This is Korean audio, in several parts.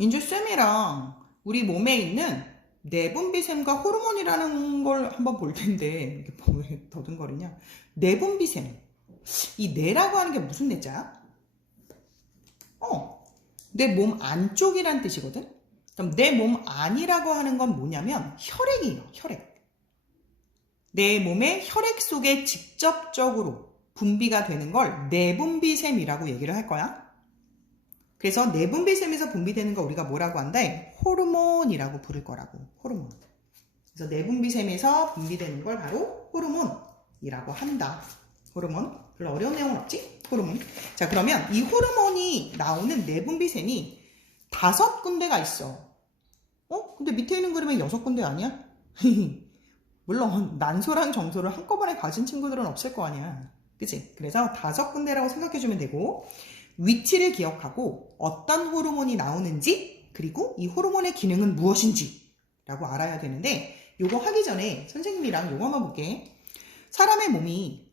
이제 쌤이랑 우리 몸에 있는 내분비샘과 호르몬이라는 걸 한번 볼 텐데, 이게 왜 더듬거리냐? 내분비샘. 이 내라고 하는 게 무슨 내자야? 내 몸 안쪽이란 뜻이거든? 그럼 내 몸 안이라고 하는 건 뭐냐면 혈액이에요, 혈액. 내 몸의 혈액 속에 직접적으로 분비가 되는 걸 내분비샘이라고 얘기를 할 거야. 그래서 내분비샘에서 분비되는 거 우리가 뭐라고 한다? 호르몬이라고 부를 거라고. 호르몬. 그래서 내분비샘에서 분비되는 걸 바로 호르몬이라고 한다. 호르몬. 별로 어려운 내용은 없지? 호르몬. 자, 그러면 이 호르몬이 나오는 내분비샘이 5군데가 있어. 근데 밑에 있는 그림에 6군데 아니야? 물론 난소랑 정소를 한꺼번에 가진 친구들은 없을 거 아니야. 그치? 그래서 5군데라고 생각해주면 되고, 위치를 기억하고 어떤 호르몬이 나오는지, 그리고 이 호르몬의 기능은 무엇인지 라고 알아야 되는데, 요거 하기 전에 선생님이랑 요거 한번 볼게. 사람의 몸이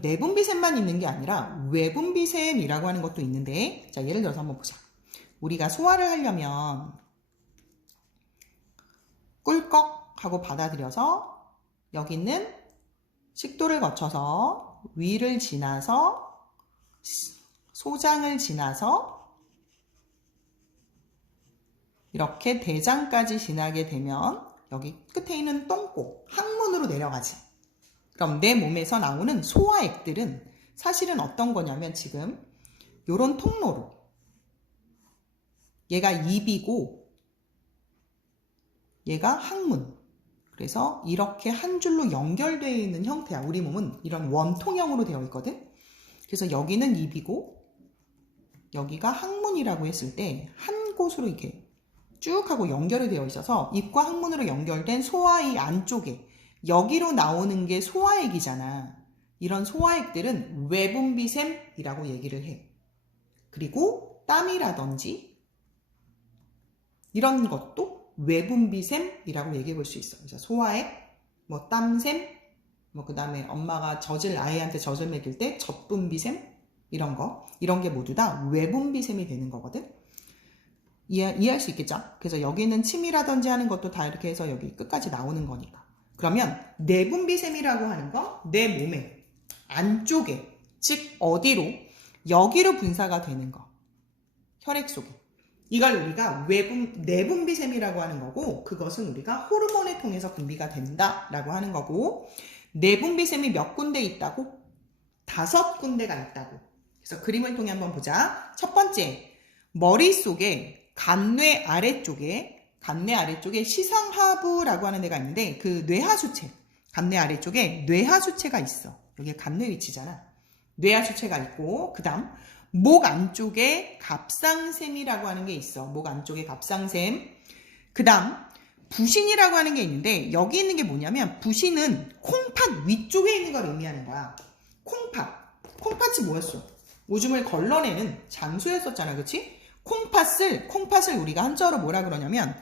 내분비샘만 있는 게 아니라 외분비샘이라고 하는 것도 있는데, 자, 예를 들어서 한번 보자. 우리가 소화를 하려면 꿀꺽 하고 받아들여서 여기 있는 식도를 거쳐서 위를 지나서 소장을 지나서 이렇게 대장까지 지나게 되면 여기 끝에 있는 똥꼬, 항문으로 내려가지. 그럼 내 몸에서 나오는 소화액들은 사실은 어떤 거냐면 지금 요런 통로로, 얘가 입이고 얘가 항문. 그래서 이렇게 한 줄로 연결되어 있는 형태야. 우리 몸은 이런 원통형으로 되어 있거든. 그래서 여기는 입이고 여기가 항문이라고 했을 때 한 곳으로 이렇게 쭉 하고 연결이 되어 있어서 입과 항문으로 연결된 소화의 안쪽에 여기로 나오는 게 소화액이잖아. 이런 소화액들은 외분비샘이라고 얘기를 해. 그리고 땀이라든지 이런 것도 외분비샘이라고 얘기해 볼 수 있어. 그래서 소화액, 뭐 땀샘, 뭐 그 다음에 엄마가 아이한테 젖을 먹일 때 젖분비샘, 이런 게 모두 다 외분비샘이 되는 거거든. 이해할 수 있겠죠? 그래서 여기는 침이라든지 하는 것도 다 이렇게 해서 여기 끝까지 나오는 거니까. 그러면 내분비샘이라고 하는 거, 내 몸의 안쪽에, 즉 어디로? 여기로 분사가 되는 거. 혈액 속에. 이걸 우리가 내분비샘이라고 하는 거고, 그것은 우리가 호르몬을 통해서 분비가 된다라고 하는 거고, 내분비샘이 몇 군데 있다고? 5군데가 있다고. 그래서 그림을 통해 한번 보자. 첫 번째, 머릿속에 간뇌 아래쪽에 시상하부라고 하는 데가 있는데, 그 뇌하수체, 간뇌 아래쪽에 뇌하수체가 있어. 여기 간뇌 위치잖아. 뇌하수체가 있고, 그 다음 목 안쪽에 갑상샘이라고 하는 게 있어. 목 안쪽에 갑상샘. 그 다음 부신이라고 하는 게 있는데, 여기 있는 게 뭐냐면 부신은 콩팥 위쪽에 있는 걸 의미하는 거야. 콩팥이 뭐였어? 오줌을 걸러내는 장소였었잖아. 그치? 콩팥을 우리가 한자어로 뭐라 그러냐면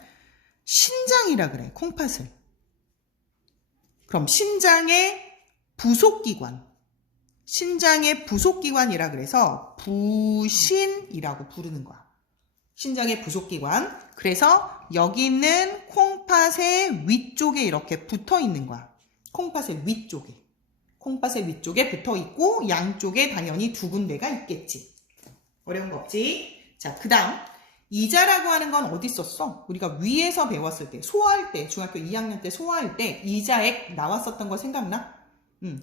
신장이라 그래. 콩팥을. 그럼 신장의 부속기관이라 그래서 부신이라고 부르는 거야. 신장의 부속기관. 그래서 여기 있는 콩팥의 위쪽에 이렇게 붙어 있는 거야. 콩팥의 위쪽에 붙어 있고 양쪽에 당연히 2군데가 있겠지. 어려운 거 없지? 자, 그 다음 이자라고 하는 건 어디 썼어? 우리가 위에서 배웠을 때, 소화할 때, 중학교 2학년 때 소화할 때 이자액 나왔었던 거 생각나?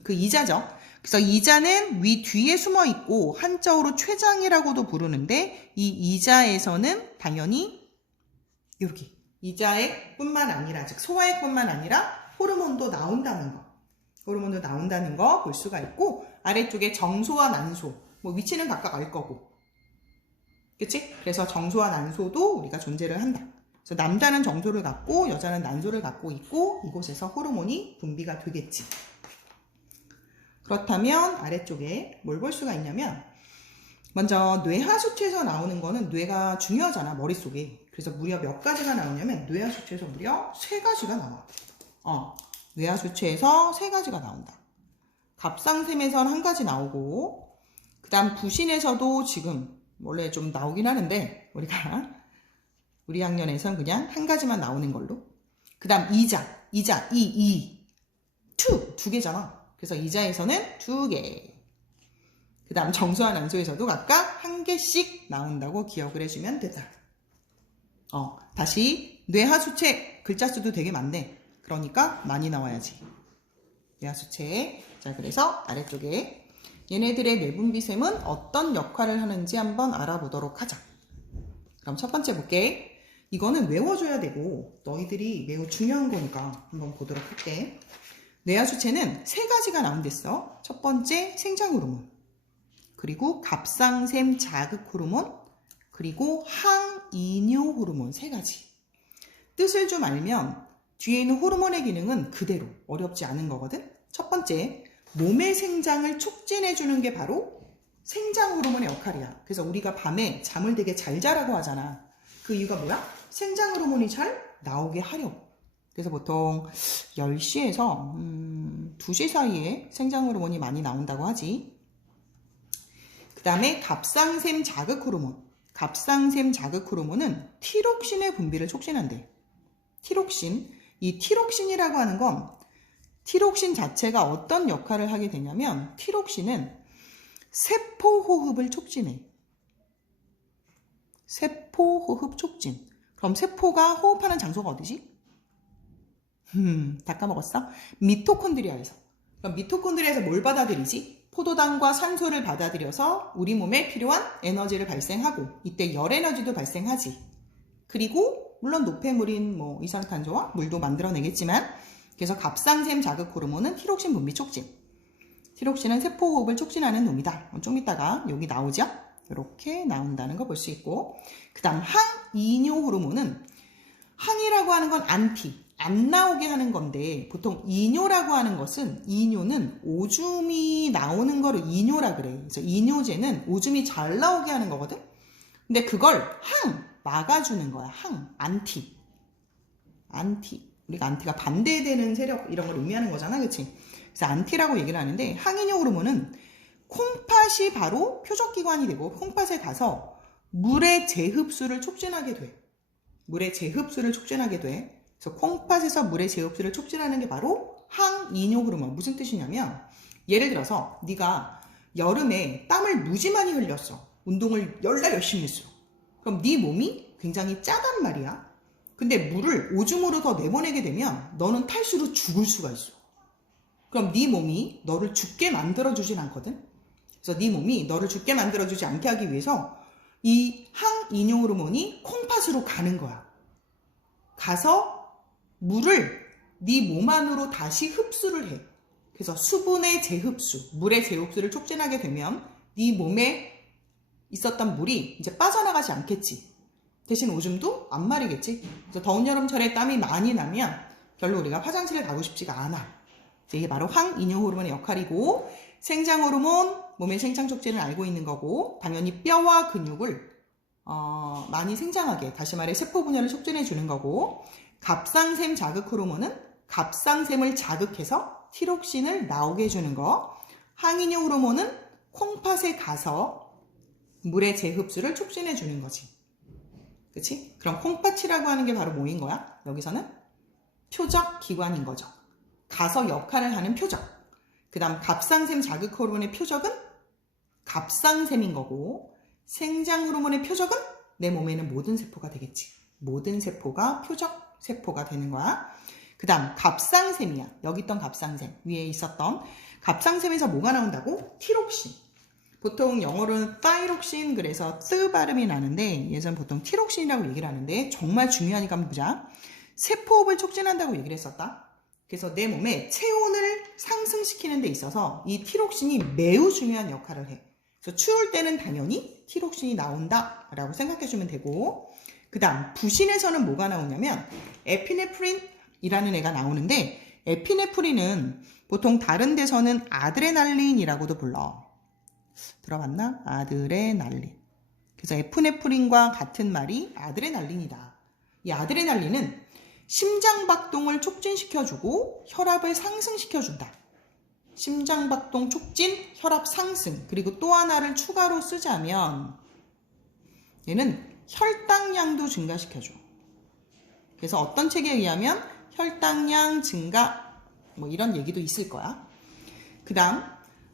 그 이자죠. 그래서 이자는 위 뒤에 숨어 있고 한자어로 췌장이라고도 부르는데, 이 이자에서는 당연히 여기 이자액뿐만 아니라, 즉 소화액뿐만 아니라 호르몬도 나온다는 거 볼 수가 있고, 아래쪽에 정소와 난소, 뭐 위치는 각각 알 거고, 그치? 그래서 정소와 난소도 우리가 존재를 한다. 그래서 남자는 정소를 갖고 여자는 난소를 갖고 있고, 이곳에서 호르몬이 분비가 되겠지. 그렇다면 아래쪽에 뭘 볼 수가 있냐면, 먼저 뇌하수체에서 나오는 거는 뇌가 중요하잖아, 머릿속에. 그래서 무려 몇 가지가 나오냐면 뇌하수체에서 무려 3가지가 나와. 뇌하수체에서 3가지가 나온다. 갑상샘에선 1가지 나오고, 그 다음 부신에서도 지금 원래 좀 나오긴 하는데 우리가 우리 학년에선 그냥 한 가지만 나오는 걸로. 그 다음 이자, 두 개잖아. 그래서 이자에서는 2개. 그 다음 정수와 난수에서도 각각 한 개씩 나온다고 기억을 해주면 되다. 다시 뇌하수체 글자 수도 되게 많네. 그러니까 많이 나와야지. 뇌하수체. 자, 그래서 아래쪽에 얘네들의 내분비샘은 어떤 역할을 하는지 한번 알아보도록 하자. 그럼 첫 번째 볼게. 이거는 외워줘야 되고 너희들이 매우 중요한 거니까 한번 보도록 할게. 뇌하수체는 3가지가 나온댔어. 첫 번째 생장호르몬, 그리고 갑상샘 자극 호르몬, 그리고 항이뇨 호르몬 3가지. 뜻을 좀 알면 뒤에 있는 호르몬의 기능은 그대로 어렵지 않은 거거든. 첫 번째, 몸의 생장을 촉진해주는 게 바로 생장 호르몬의 역할이야. 그래서 우리가 밤에 잠을 되게 잘 자라고 하잖아. 그 이유가 뭐야? 생장 호르몬이 잘 나오게 하려고. 그래서 보통 10시에서 2시 사이에 생장 호르몬이 많이 나온다고 하지. 그 다음에 갑상샘 자극 호르몬. 갑상샘 자극 호르몬은 티록신의 분비를 촉진한대. 티록신. 이 티록신이라고 하는 건 티록신 자체가 어떤 역할을 하게 되냐면 티록신은 세포호흡을 촉진해. 세포호흡 촉진. 그럼 세포가 호흡하는 장소가 어디지? 다 까먹었어? 미토콘드리아에서. 그럼 미토콘드리아에서 뭘 받아들이지? 포도당과 산소를 받아들여서 우리 몸에 필요한 에너지를 발생하고 이때 열에너지도 발생하지. 그리고 물론 노폐물인 이산탄소와 물도 만들어내겠지만 그래서 갑상샘 자극 호르몬은 티록신 분비 촉진. 티록신은 세포호흡을 촉진하는 놈이다. 좀 이따가 여기 나오죠? 이렇게 나온다는 거 볼 수 있고 그 다음 항이뇨 호르몬은 항이라고 하는 건 안 나오게 하는 건데 보통 이뇨라고 하는 것은 이뇨는 오줌이 나오는 거를 이뇨라 그래. 그래서 이뇨제는 오줌이 잘 나오게 하는 거거든. 근데 그걸 막아주는 거야. 안티. 우리가 안티가 반대되는 세력 이런 걸 의미하는 거잖아. 그치? 그래서 안티라고 얘기를 하는데 항이뇨 호르몬은 콩팥이 바로 표적기관이 되고 콩팥에 가서 물의 재흡수를 촉진하게 돼. 그래서 콩팥에서 물의 재흡수를 촉진하는 게 바로 항이뇨 호르몬. 무슨 뜻이냐면 예를 들어서 네가 여름에 땀을 무지 많이 흘렸어. 운동을 열심히 했어. 그럼 네 몸이 굉장히 짜단 말이야. 근데 물을 오줌으로 더 내보내게 되면 너는 탈수로 죽을 수가 있어. 그럼 네 몸이 너를 죽게 만들어주진 않거든. 그래서 네 몸이 너를 죽게 만들어주지 않게 하기 위해서 이 항이뇨 호르몬이 콩팥으로 가는 거야. 가서 물을 네 몸 안으로 다시 흡수를 해. 그래서 수분의 재흡수, 물의 재흡수를 촉진하게 되면 네 몸에 있었던 물이 이제 빠져나가지 않겠지. 대신 오줌도 안 마르겠지. 그래서 더운 여름철에 땀이 많이 나면 별로 우리가 화장실에 가고 싶지가 않아. 이게 바로 항이뇨 호르몬의 역할이고 생장 호르몬, 몸의 생장 촉진을 알고 있는 거고 당연히 뼈와 근육을 많이 생장하게, 다시 말해 세포 분열을 촉진해 주는 거고 갑상샘 자극 호르몬은 갑상샘을 자극해서 티록신을 나오게 해주는 거. 항이뇨 호르몬은 콩팥에 가서 물의 재흡수를 촉진해 주는 거지. 그치? 그럼 콩팥이라고 하는 게 바로 뭐인 거야? 여기서는 표적 기관인 거죠. 가서 역할을 하는 표적. 그 다음 갑상샘 자극 호르몬의 표적은 갑상샘인 거고 생장 호르몬의 표적은 내 몸에 있는 모든 세포가 되겠지. 모든 세포가 표적 세포가 되는 거야. 그 다음 갑상샘이야. 여기 있던 갑상샘, 위에 있었던 갑상샘에서 뭐가 나온다고? 티록신. 보통 영어로는 타이록신, 그래서 뜨 발음이 나는데 예전 보통 티록신이라고 얘기를 하는데 정말 중요하니까 한번 보자. 세포호흡을 촉진한다고 얘기를 했었다. 그래서 내 몸에 체온을 상승시키는 데 있어서 이 티록신이 매우 중요한 역할을 해. 그래서 추울 때는 당연히 티록신이 나온다라고 생각해 주면 되고 그 다음 부신에서는 뭐가 나오냐면 에피네프린이라는 애가 나오는데 에피네프린은 보통 다른 데서는 아드레날린이라고도 불러. 들어봤나? 아드레날린. 그래서 에피네프린과 같은 말이 아드레날린이다. 이 아드레날린은 심장박동을 촉진시켜주고 혈압을 상승시켜준다. 심장박동 촉진, 혈압 상승. 그리고 또 하나를 추가로 쓰자면 얘는 혈당량도 증가시켜줘. 그래서 어떤 책에 의하면 혈당량 증가 뭐 이런 얘기도 있을 거야. 그 다음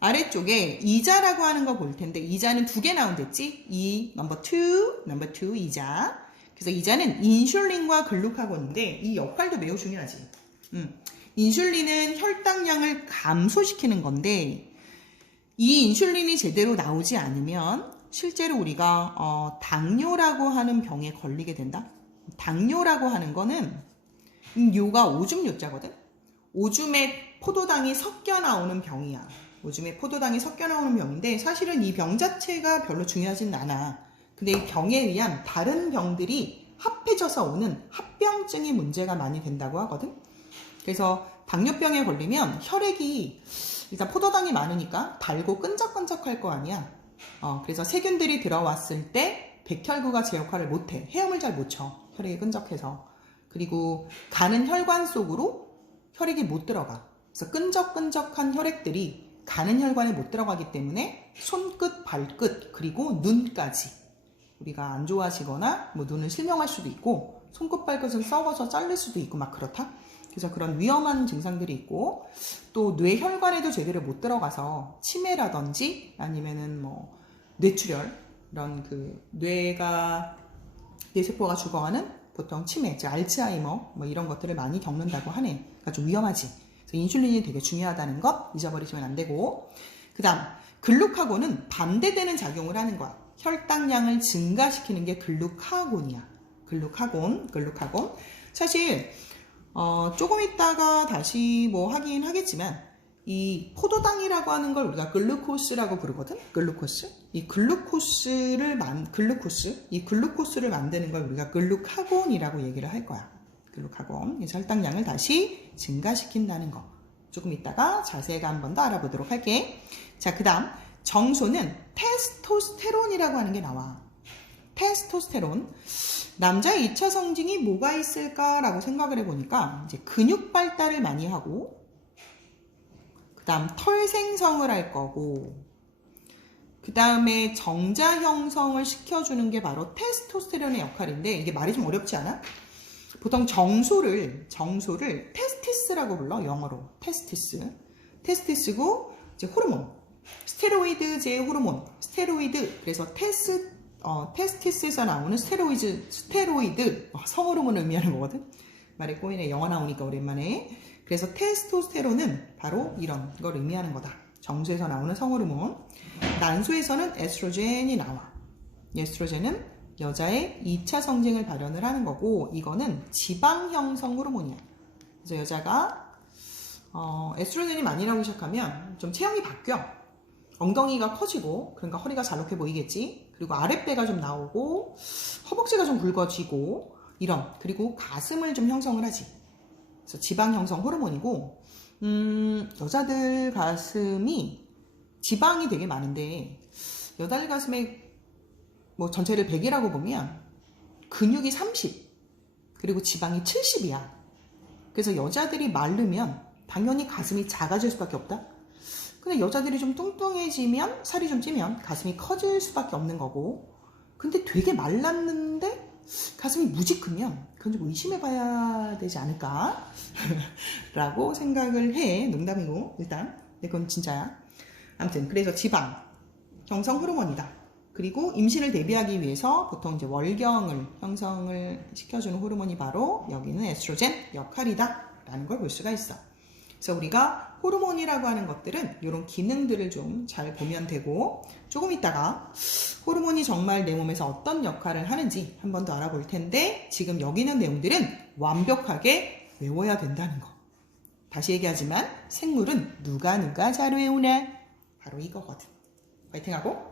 아래쪽에 이자라고 하는 거 볼 텐데 이자는 두 개 나온댔지? 넘버 2 이자. 그래서 이자는 인슐린과 글루카곤인데 이 역할도 매우 중요하지. 인슐린은 혈당량을 감소시키는 건데 이 인슐린이 제대로 나오지 않으면 실제로 우리가 당뇨라고 하는 병에 걸리게 된다. 당뇨라고 하는 거는 요가 오줌 요자거든. 오줌에 포도당이 섞여 나오는 병이야. 오줌에 포도당이 섞여 나오는 병인데 사실은 이 병 자체가 별로 중요하진 않아. 근데 이 병에 의한 다른 병들이 합해져서 오는 합병증이 문제가 많이 된다고 하거든. 그래서 당뇨병에 걸리면 혈액이 일단 포도당이 많으니까 달고 끈적끈적할 거 아니야. 그래서 세균들이 들어왔을 때 백혈구가 제 역할을 못해. 헤엄을 잘 못 쳐. 혈액이 끈적해서. 그리고 가는 혈관 속으로 혈액이 못 들어가. 그래서 끈적끈적한 혈액들이 가는 혈관에 못 들어가기 때문에 손끝, 발끝, 그리고 눈까지 우리가 안 좋아하시거나 뭐 눈을 실명할 수도 있고 손끝, 발끝을 썩어서 자를 수도 있고 막 그렇다. 그래서 그런 위험한 증상들이 있고 또 뇌혈관에도 제대로 못 들어가서 치매라든지 아니면은 뭐 뇌출혈 이런 그 뇌세포가 죽어가는 보통 치매, 즉 알츠하이머 뭐 이런 것들을 많이 겪는다고 하네. 그러니까 좀 위험하지. 그래서 인슐린이 되게 중요하다는 것 잊어버리시면 안 되고 그 다음 글루카곤은 반대되는 작용을 하는 거야. 혈당량을 증가시키는 게 글루카곤이야. 글루카곤. 사실 조금 있다가 다시 뭐 하긴 하겠지만 이 포도당이라고 하는 걸 우리가 글루코스라고 부르거든. 이 글루코스를 만드는 걸 우리가 글루카곤이라고 얘기를 할 거야. 글루카곤. 그래서 혈당량을 다시 증가시킨다는 거. 조금 있다가 자세히 한 번 더 알아보도록 할게. 자, 그 다음 정소는 테스토스테론이라고 하는 게 나와. 테스토스테론. 남자의 2차 성징이 뭐가 있을까라고 생각을 해보니까 이제 근육 발달을 많이 하고 그 다음 털 생성을 할 거고 그 다음에 정자 형성을 시켜주는 게 바로 테스토스테론의 역할인데 이게 말이 좀 어렵지 않아? 보통 정소를 테스티스라고 불러. 영어로 테스티스고 이제 호르몬 스테로이드제 호르몬 스테로이드. 그래서 테스티스에서 나오는 스테로이드 성호르몬을 의미하는 거거든. 말에 꼬이네. 영어 나오니까 오랜만에. 그래서 테스토스테론은 바로 이런 걸 의미하는 거다. 정수에서 나오는 성호르몬. 난소에서는 에스트로겐이 나와. 에스트로겐은 여자의 2차 성징을 발현을 하는 거고 이거는 지방 형성 호르몬이야. 그래서 여자가 에스트로겐이 많이 나오기 시작하면 좀 체형이 바뀌어. 엉덩이가 커지고 그러니까 허리가 잘록해 보이겠지. 그리고 아랫배가 좀 나오고 허벅지가 좀 굵어지고 이런. 그리고 가슴을 좀 형성을 하지. 그래서 지방 형성 호르몬이고 여자들 가슴이 지방이 되게 많은데 여자들 가슴에 뭐 전체를 100이라고 보면 근육이 30 그리고 지방이 70이야. 그래서 여자들이 마르면 당연히 가슴이 작아질 수밖에 없다. 근데 여자들이 좀 뚱뚱해지면 살이 좀 찌면 가슴이 커질 수밖에 없는 거고 근데 되게 말랐는데 가슴이 무지 크면 그건 좀 의심해 봐야 되지 않을까 라고 생각을 해. 농담이고 일단 근데 그건 진짜야. 아무튼 그래서 지방 형성 호르몬이다. 그리고 임신을 대비하기 위해서 보통 이제 월경을 형성을 시켜주는 호르몬이 바로 여기는 에스트로겐 역할이다 라는 걸 볼 수가 있어. 그래서 우리가 호르몬이라고 하는 것들은 이런 기능들을 좀 잘 보면 되고 조금 있다가 호르몬이 정말 내 몸에서 어떤 역할을 하는지 한 번 더 알아볼 텐데 지금 여기 있는 내용들은 완벽하게 외워야 된다는 거. 다시 얘기하지만 생물은 누가 잘 외우나 바로 이거거든. 파이팅하고